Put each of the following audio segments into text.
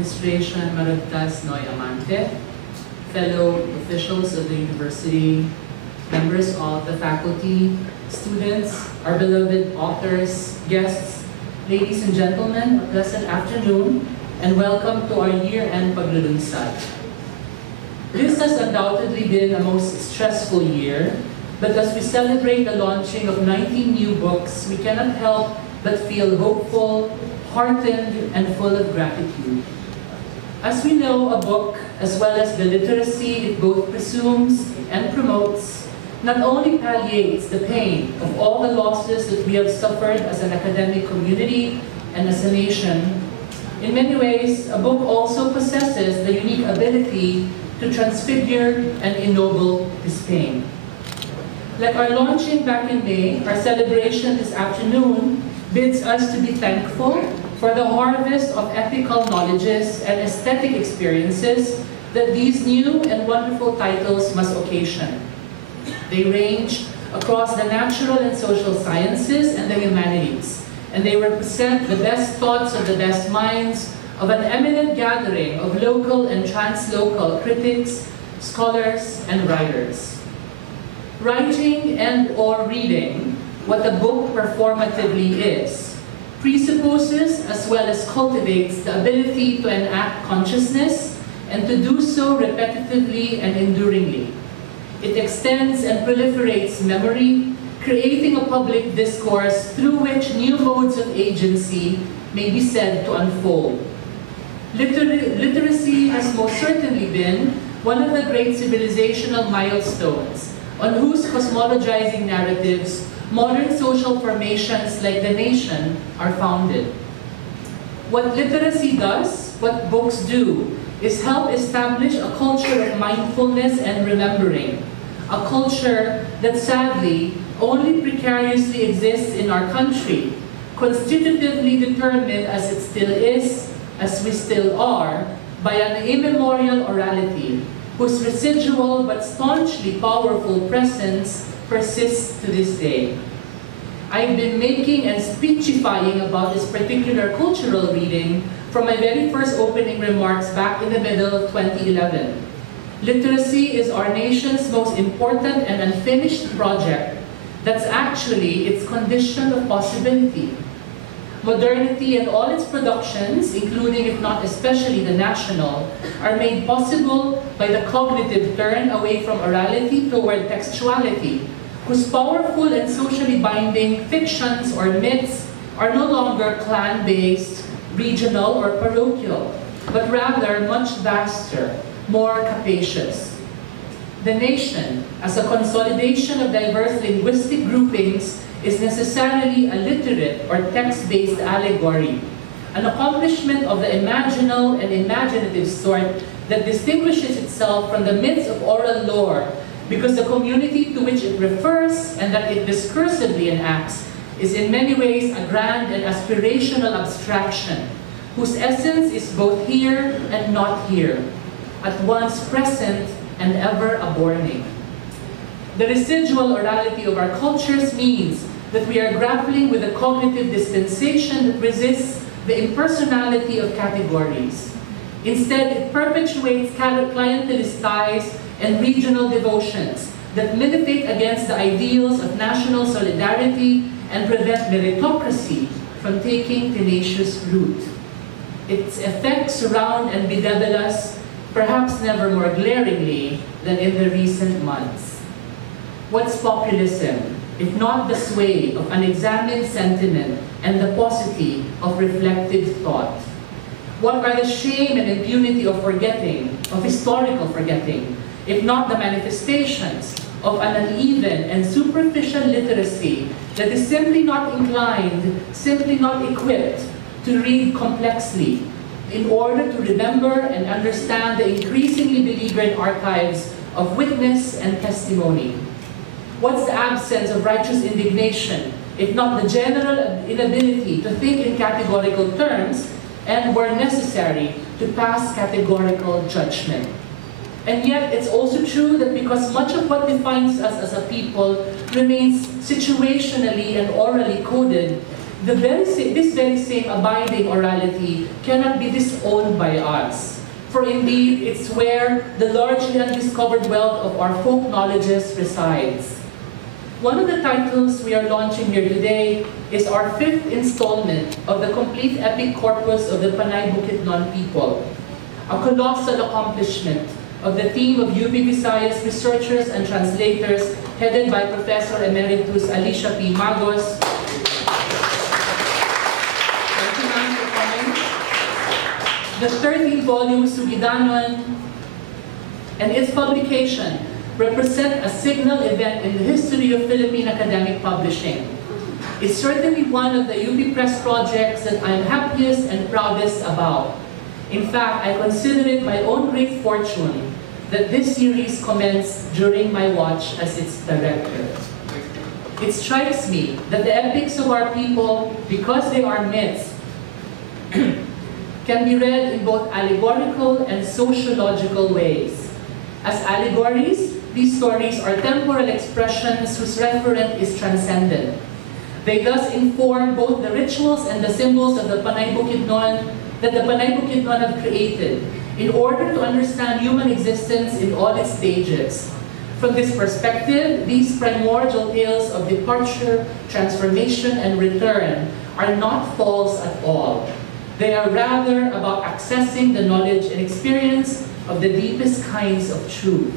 Administration Maragtas Noy Amante, fellow officials of the university, members of the faculty, students, our beloved authors, guests, ladies and gentlemen, a pleasant afternoon and welcome to our year-end Paglulunsad. This has undoubtedly been a most stressful year, but as we celebrate the launching of 19 new books, we cannot help but feel hopeful, heartened, and full of gratitude. As we know, a book, as well as the literacy it both presumes and promotes, not only palliates the pain of all the losses that we have suffered as an academic community and as a nation, in many ways, a book also possesses the unique ability to transfigure and ennoble this pain. Like our launching back in May, our celebration this afternoon bids us to be thankful for the harvest of ethical knowledges and aesthetic experiences that these new and wonderful titles must occasion. They range across the natural and social sciences and the humanities, and they represent the best thoughts of the best minds of an eminent gathering of local and translocal critics, scholars, and writers. Writing and/or reading, what a book performatively is, presupposes as well as cultivates the ability to enact consciousness and to do so repetitively and enduringly. It extends and proliferates memory, creating a public discourse through which new modes of agency may be said to unfold. Literacy has most certainly been one of the great civilizational milestones on whose cosmologizing narratives modern social formations like the nation are founded. What literacy does, what books do, is help establish a culture of mindfulness and remembering, a culture that sadly only precariously exists in our country, constitutively determined as it still is, as we still are, by an immemorial orality, whose residual but staunchly powerful presence persists to this day. I've been making and speechifying about this particular cultural reading from my very first opening remarks back in the middle of 2011. Literacy is our nation's most important and unfinished project that's actually its condition of possibility. Modernity and all its productions, including if not especially the national, are made possible by the cognitive turn away from orality toward textuality, whose powerful and socially binding fictions or myths are no longer clan-based, regional, or parochial, but rather much vaster, more capacious. The nation, as a consolidation of diverse linguistic groupings, is necessarily a literate or text-based allegory, an accomplishment of the imaginal and imaginative sort that distinguishes itself from the myths of oral lore because the community to which it refers and that it discursively enacts is in many ways a grand and aspirational abstraction, whose essence is both here and not here, at once present and ever aborning. The residual orality of our cultures means that we are grappling with a cognitive dispensation that resists the impersonality of categories. Instead, it perpetuates clientelist ties and regional devotions that militate against the ideals of national solidarity and prevent meritocracy from taking tenacious root. Its effects surround and bedevil us, perhaps never more glaringly than in the recent months. What's populism, if not the sway of unexamined sentiment and the paucity of reflective thought? What are the shame and impunity of forgetting, of historical forgetting, if not the manifestations of an uneven and superficial literacy that is simply not inclined, simply not equipped to read complexly in order to remember and understand the increasingly beleaguered archives of witness and testimony? What's the absence of righteous indignation, if not the general inability to think in categorical terms and, where necessary, to pass categorical judgment? And yet, it's also true that because much of what defines us as a people remains situationally and orally coded, this very same abiding orality cannot be disowned by us. For indeed, it's where the largely undiscovered wealth of our folk knowledges resides. One of the titles we are launching here today is our 5th installment of the complete epic corpus of the Panay Bukidnon people, a colossal accomplishment of the team of UP Visayas researchers and translators headed by Professor Emeritus Alicia P. Magos. Thank you, ma'am, for coming. The 13-volume Sugidanon and its publication represent a signal event in the history of Philippine academic publishing. It's certainly one of the UP Press projects that I'm happiest and proudest about. In fact, I consider it my own great fortune that this series commenced during my watch as its director. It strikes me that the epics of our people, because they are myths, can be read in both allegorical and sociological ways. As allegories, these stories are temporal expressions whose referent is transcendent. They thus inform both the rituals and the symbols of the Panay Bukidnon that the Panay Bukidnon have created in order to understand human existence in all its stages. From this perspective, these primordial tales of departure, transformation, and return are not false at all. They are rather about accessing the knowledge and experience of the deepest kinds of truth.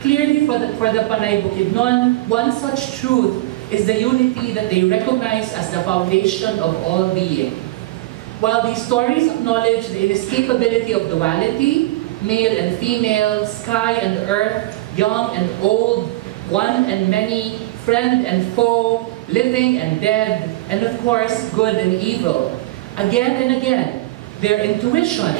Clearly, for the Panay Bukidnon, one such truth is the unity that they recognize as the foundation of all being. While these stories acknowledge the inescapability of duality, male and female, sky and earth, young and old, one and many, friend and foe, living and dead, and of course, good and evil, again and again, their intuition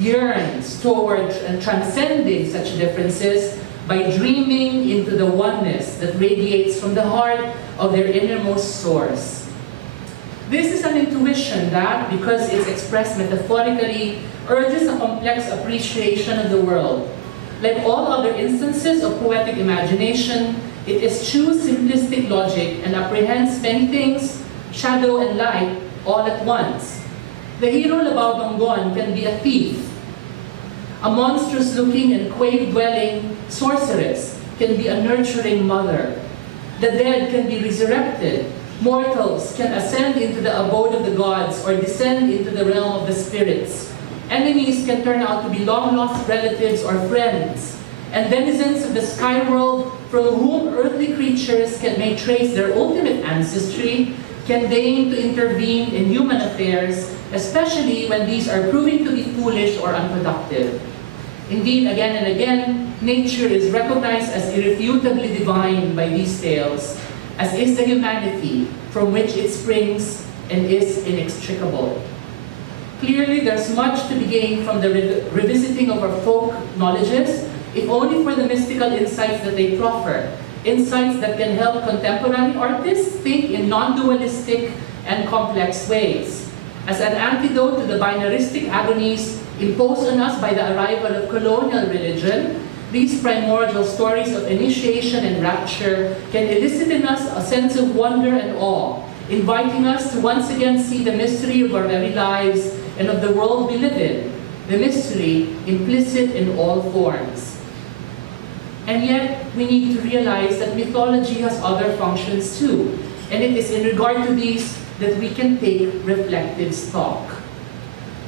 yearns toward transcending such differences by dreaming into the oneness that radiates from the heart of their innermost source. This is an intuition that, because it's expressed metaphorically, urges a complex appreciation of the world. Like all other instances of poetic imagination, it eschews simplistic logic and apprehends many things, shadow and light, all at once. The hero Labao Donggon can be a thief. A monstrous-looking and cave-dwelling sorceress can be a nurturing mother. The dead can be resurrected. Mortals can ascend into the abode of the gods or descend into the realm of the spirits. Enemies can turn out to be long-lost relatives or friends. And denizens of the sky world, from whom earthly creatures may trace their ultimate ancestry, can deign to intervene in human affairs, especially when these are proving to be foolish or unproductive. Indeed, again and again, nature is recognized as irrefutably divine by these tales, as is the humanity from which it springs and is inextricable. Clearly, there's much to be gained from the revisiting of our folk knowledges, if only for the mystical insights that they proffer, insights that can help contemporary artists think in non-dualistic and complex ways. As an antidote to the binaristic agonies imposed on us by the arrival of colonial religion, these primordial stories of initiation and rapture can elicit in us a sense of wonder and awe, inviting us to once again see the mystery of our very lives and of the world we live in, the mystery implicit in all forms. And yet, we need to realize that mythology has other functions too, and it is in regard to these that we can take reflective stock.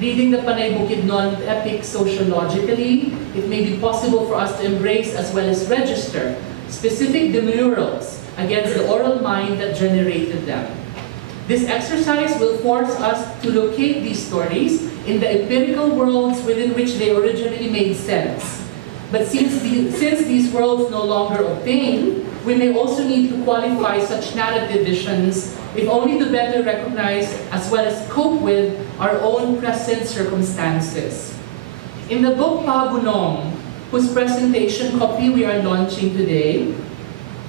Reading the Panay Bukidnon epic sociologically, it may be possible for us to embrace as well as register specific demurrals against the oral mind that generated them. This exercise will force us to locate these stories in the empirical worlds within which they originally made sense. But since these worlds no longer obtain, we may also need to qualify such narrative visions, if only to better recognize as well as cope with our own present circumstances. In the book Paglulunsad, whose presentation copy we are launching today,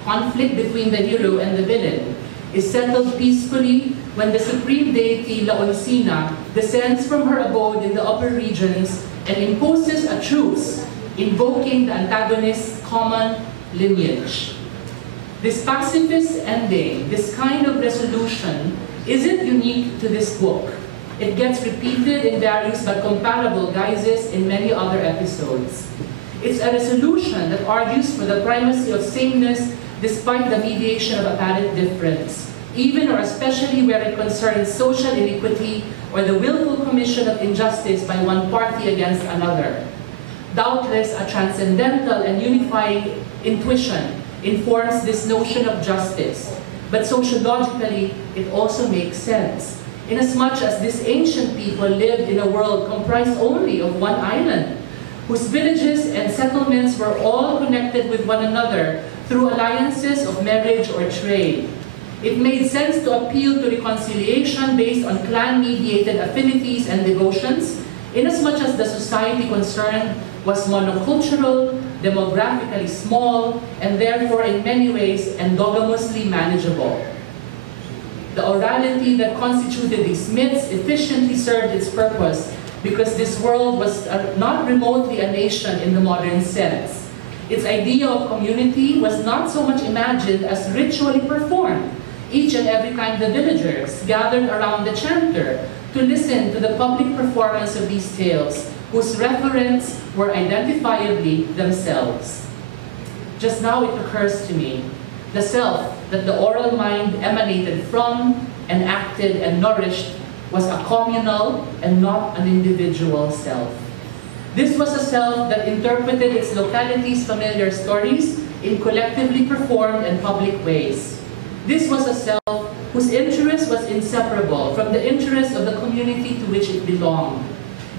conflict between the hero and the villain is settled peacefully when the supreme deity Laoncina descends from her abode in the upper regions and imposes a truce, invoking the antagonist's common lineage. This pacifist ending, this kind of resolution, isn't unique to this book. It gets repeated in various but comparable guises in many other episodes. It's a resolution that argues for the primacy of sameness despite the mediation of apparent difference, even or especially where it concerns social inequity or the willful commission of injustice by one party against another. Doubtless, a transcendental and unifying intuition informs this notion of justice, but sociologically, it also makes sense, inasmuch as these ancient people lived in a world comprised only of one island, whose villages and settlements were all connected with one another through alliances of marriage or trade. It made sense to appeal to reconciliation based on clan-mediated affinities and devotions, inasmuch as the society concerned was monocultural, demographically small, and therefore in many ways endogamously manageable. The orality that constituted these myths efficiently served its purpose because this world was not remotely a nation in the modern sense. Its idea of community was not so much imagined as ritually performed. Each and every time the villagers gathered around the chanter to listen to the public performance of these tales, whose referents were identifiably themselves. Just now it occurs to me, the self that the oral mind emanated from and acted and nourished was a communal and not an individual self. This was a self that interpreted its locality's familiar stories in collectively performed and public ways. This was a self whose interest was inseparable from the interest of the community to which it belonged.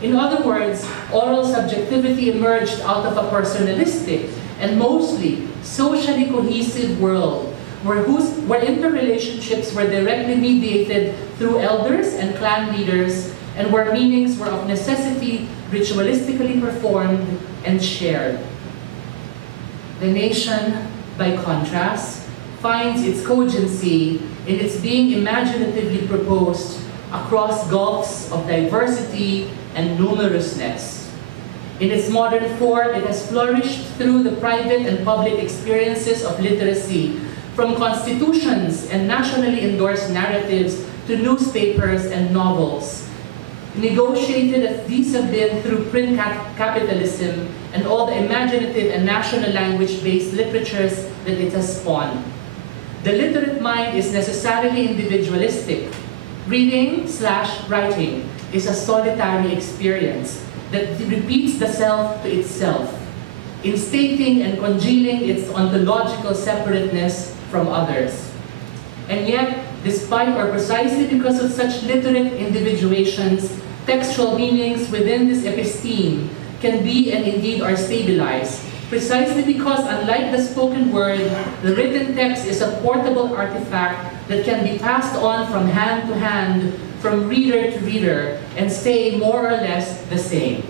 In other words, oral subjectivity emerged out of a personalistic and mostly socially cohesive world where interrelationships were directly mediated through elders and clan leaders and where meanings were of necessity ritualistically performed and shared. The nation, by contrast, finds its cogency in its being imaginatively proposed across gulfs of diversity and numerousness. In its modern form, it has flourished through the private and public experiences of literacy, from constitutions and nationally endorsed narratives to newspapers and novels. Negotiated as these have been through print capitalism and all the imaginative and national language-based literatures that it has spawned. The literate mind is necessarily individualistic. Reading/writing is a solitary experience that repeats the self to itself, instating and congealing its ontological separateness from others. And yet, despite or precisely because of such literate individuations, textual meanings within this episteme can be and indeed are stabilized, precisely because, unlike the spoken word, the written text is a portable artifact that can be passed on from hand to hand, from reader to reader, and stay more or less the same.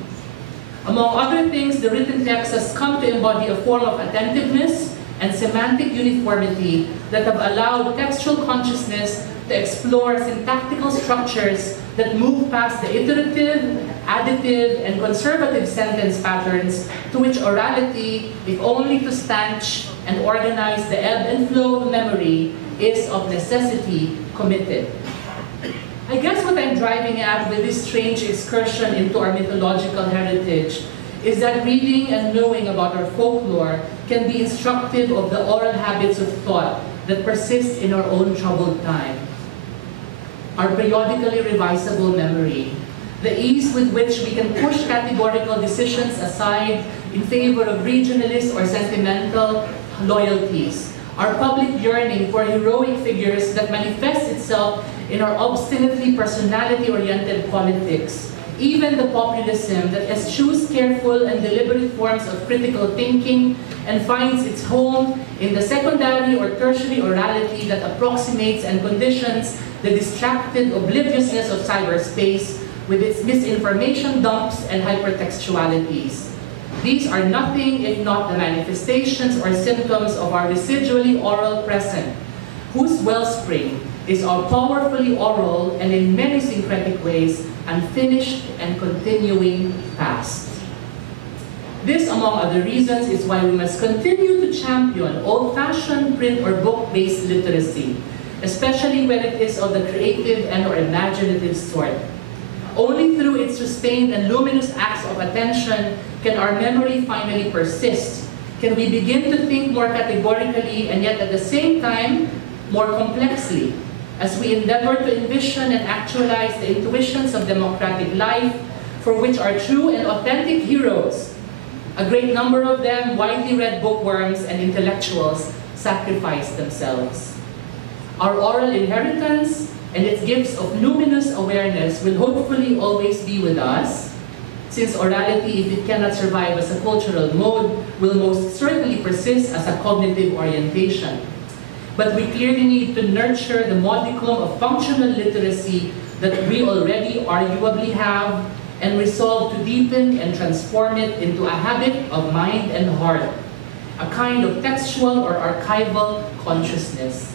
Among other things, the written text has come to embody a form of attentiveness and semantic uniformity that have allowed textual consciousness to explore syntactical structures that move past the iterative, additive, and conservative sentence patterns to which orality, if only to stanch and organize the ebb and flow of memory, is of necessity committed. I guess what I'm driving at with this strange excursion into our mythological heritage is that reading and knowing about our folklore can be instructive of the oral habits of thought that persist in our own troubled time. Our periodically revisable memory, the ease with which we can push categorical decisions aside in favor of regionalist or sentimental loyalties, our public yearning for heroic figures that manifests itself in our obstinately personality-oriented politics, even the populism that eschews careful and deliberate forms of critical thinking and finds its home in the secondary or tertiary orality that approximates and conditions the distracted obliviousness of cyberspace with its misinformation dumps and hypertextualities. These are nothing if not the manifestations or symptoms of our residually oral present, whose wellspring is our powerfully oral and in many syncretic ways unfinished and continuing past. This, among other reasons, is why we must continue to champion old-fashioned print or book-based literacy, especially when it is of the creative and or imaginative sort. Only through its sustained and luminous acts of attention can our memory finally persist. Can we begin to think more categorically and yet at the same time more complexly as we endeavor to envision and actualize the intuitions of democratic life for which our true and authentic heroes, a great number of them widely read bookworms and intellectuals, sacrificed themselves. Our oral inheritance and its gifts of luminous awareness will hopefully always be with us, since orality, if it cannot survive as a cultural mode, will most certainly persist as a cognitive orientation. But we clearly need to nurture the modicum of functional literacy that we already arguably have and resolve to deepen and transform it into a habit of mind and heart, a kind of textual or archival consciousness.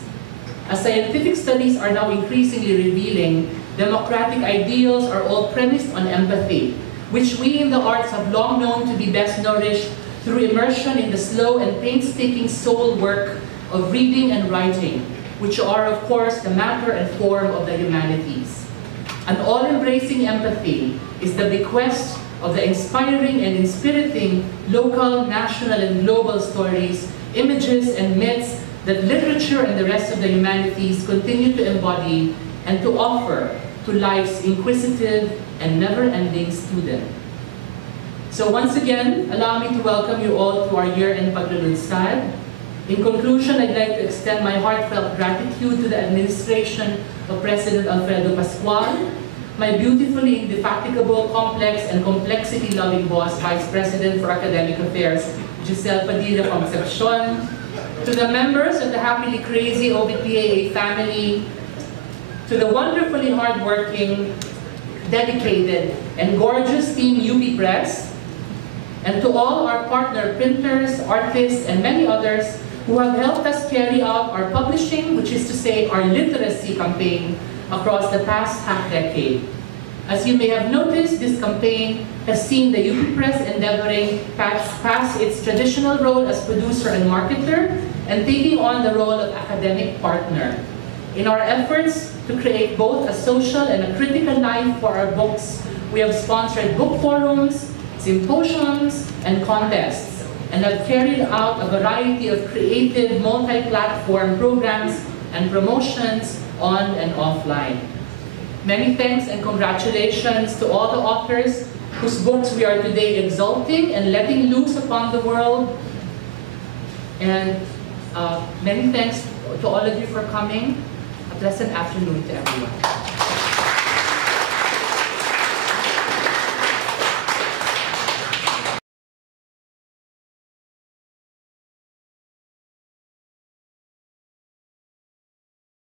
As scientific studies are now increasingly revealing, democratic ideals are all premised on empathy, which we in the arts have long known to be best nourished through immersion in the slow and painstaking soul work of reading and writing, which are, of course, the matter and form of the humanities. An all-embracing empathy is the bequest of the inspiring and inspiriting local, national, and global stories, images, and myths that literature and the rest of the humanities continue to embody and to offer to life's inquisitive and never-ending student. So once again, allow me to welcome you all to our year-end Paglulunsad. In conclusion, I'd like to extend my heartfelt gratitude to the administration of President Alfredo Pascual, my beautifully indefatigable, complex, and complexity-loving boss, Vice President for Academic Affairs, Giselle Padilla Concepcion, to the members of the happily crazy OBPAA family, to the wonderfully hardworking, dedicated, and gorgeous Team UP Press, and to all our partner printers, artists, and many others who have helped us carry out our publishing, which is to say our literacy campaign, across the past half-decade. As you may have noticed, this campaign has seen the UP Press endeavoring past its traditional role as producer and marketer and taking on the role of academic partner. In our efforts to create both a social and a critical life for our books, we have sponsored book forums, symposiums, and contests, and have carried out a variety of creative multi-platform programs and promotions on and offline. Many thanks and congratulations to all the authors whose books we are today exalting and letting loose upon the world. And many thanks to all of you for coming. A pleasant afternoon to everyone.